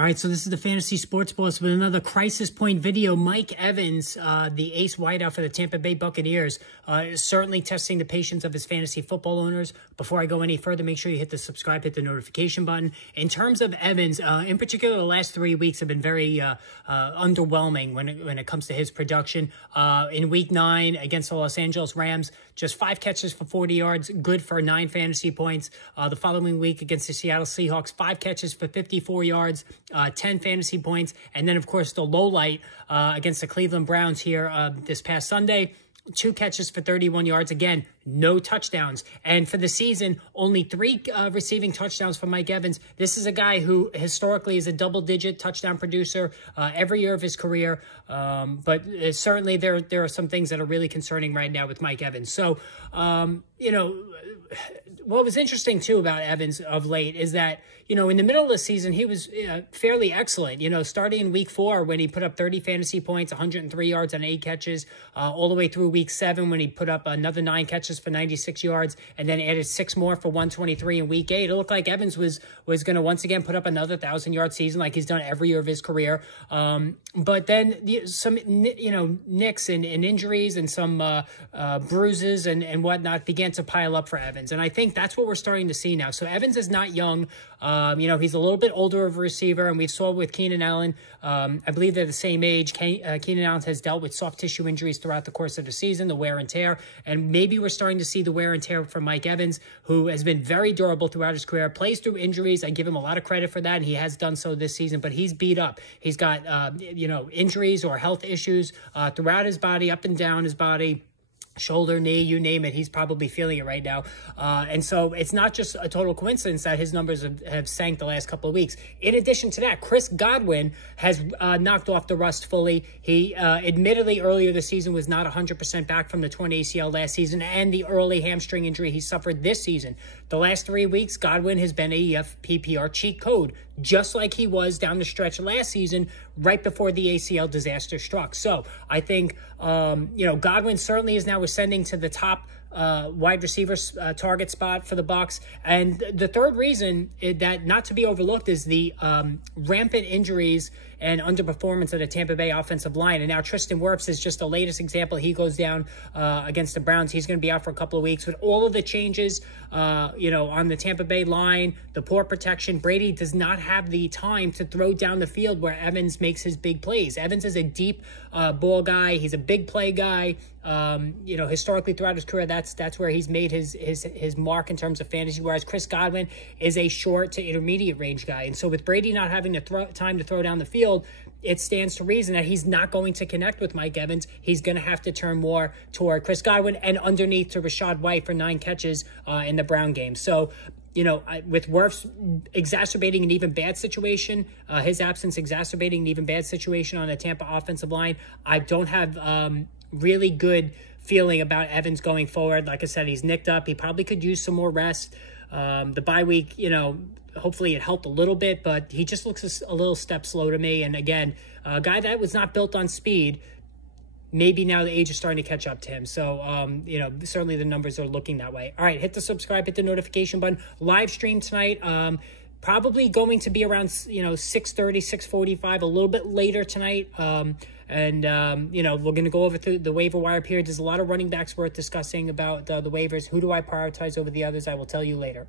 All right, so this is the Fantasy Sports Boss with another crisis point video. Mike Evans, the ace wideout for the Tampa Bay Buccaneers, is certainly testing the patience of his fantasy football owners. Before I go any further, make sure you hit the subscribe, hit the notification button. In terms of Evans, in particular, the last 3 weeks have been very underwhelming when it comes to his production. In Week 9 against the Los Angeles Rams, just 5 catches for 40 yards, good for 9 fantasy points. The following week against the Seattle Seahawks, 5 catches for 54 yards. 10 fantasy points. And then, of course, the low light against the Cleveland Browns here this past Sunday. 2 catches for 31 yards. Again, no touchdowns. And for the season, only 3 receiving touchdowns for Mike Evans. This is a guy who historically is a double-digit touchdown producer every year of his career. But certainly there are some things that are really concerning right now with Mike Evans. So, you know, what was interesting, too, about Evans of late is that, you know, in the middle of the season, he was fairly excellent. You know, starting in Week 4 when he put up 30 fantasy points, 103 yards on 8 catches, all the way through Week 7 when he put up another 9 catches for 96 yards and then added 6 more for 123 in Week 8. It looked like Evans was going to once again put up another 1,000-yard season like he's done every year of his career. But then some, you know, nicks and injuries and some bruises and whatnot began to pile up for Evans. And I think that's what we're starting to see now. So Evans is not young. You know, he's a little bit older of a receiver, and we saw with Keenan Allen, I believe they're the same age. Keenan Allen has dealt with soft tissue injuries throughout the course of the season, the wear and tear, and maybe we're starting to see the wear and tear from Mike Evans, who has been very durable throughout his career, plays through injuries. I give him a lot of credit for that, and he has done so this season, but he's beat up. He's got, you know, injuries or health issues throughout his body, up and down his body. Shoulder, knee, you name it, he's probably feeling it right now. And so it's not just a total coincidence that his numbers have sank the last couple of weeks. In addition to that, Chris Godwin has knocked off the rust fully. He admittedly earlier this season was not 100% back from the torn ACL last season and the early hamstring injury he suffered this season. The last 3 weeks, Godwin has been a PPR cheat code, just like he was down the stretch last season, right before the ACL disaster struck. So I think, you know, Godwin certainly is now ascending to the top wide receiver target spot for the Bucs. And the third reason that not to be overlooked is the rampant injuries and underperformance of the Tampa Bay offensive line. And now Tristan Wirfs is just the latest example. He goes down against the Browns. He's going to be out for a couple of weeks. With all of the changes, you know, on the Tampa Bay line, the poor protection, Brady does not have the time to throw down the field where Evans makes his big plays. Evans is a deep ball guy. He's a big play guy. You know, historically throughout his career, that's where he's made his mark in terms of fantasy, whereas Chris Godwin is a short to intermediate range guy. And so with Brady not having the time to throw down the field, it stands to reason that he's not going to connect with Mike Evans. He's going to have to turn more toward Chris Godwin and underneath to Rachaad White for 9 catches in the Brown game. So, you know, with Wirfs exacerbating an even bad situation, his absence exacerbating an even bad situation on the Tampa offensive line, I don't have really good feeling about Evans going forward. Like I said, he's nicked up. He probably could use some more rest. The bye week, you know, hopefully it helped a little bit, but he just looks a little step slow to me. And again, a guy that was not built on speed, maybe now the age is starting to catch up to him. So, you know, certainly the numbers are looking that way. All right, hit the subscribe, hit the notification button. Live stream tonight. Probably going to be around, you know, 6:30, 6:45, a little bit later tonight. You know, we're going to go over through the waiver wire period. There's a lot of running backs worth discussing about the waivers. Who do I prioritize over the others? I will tell you later.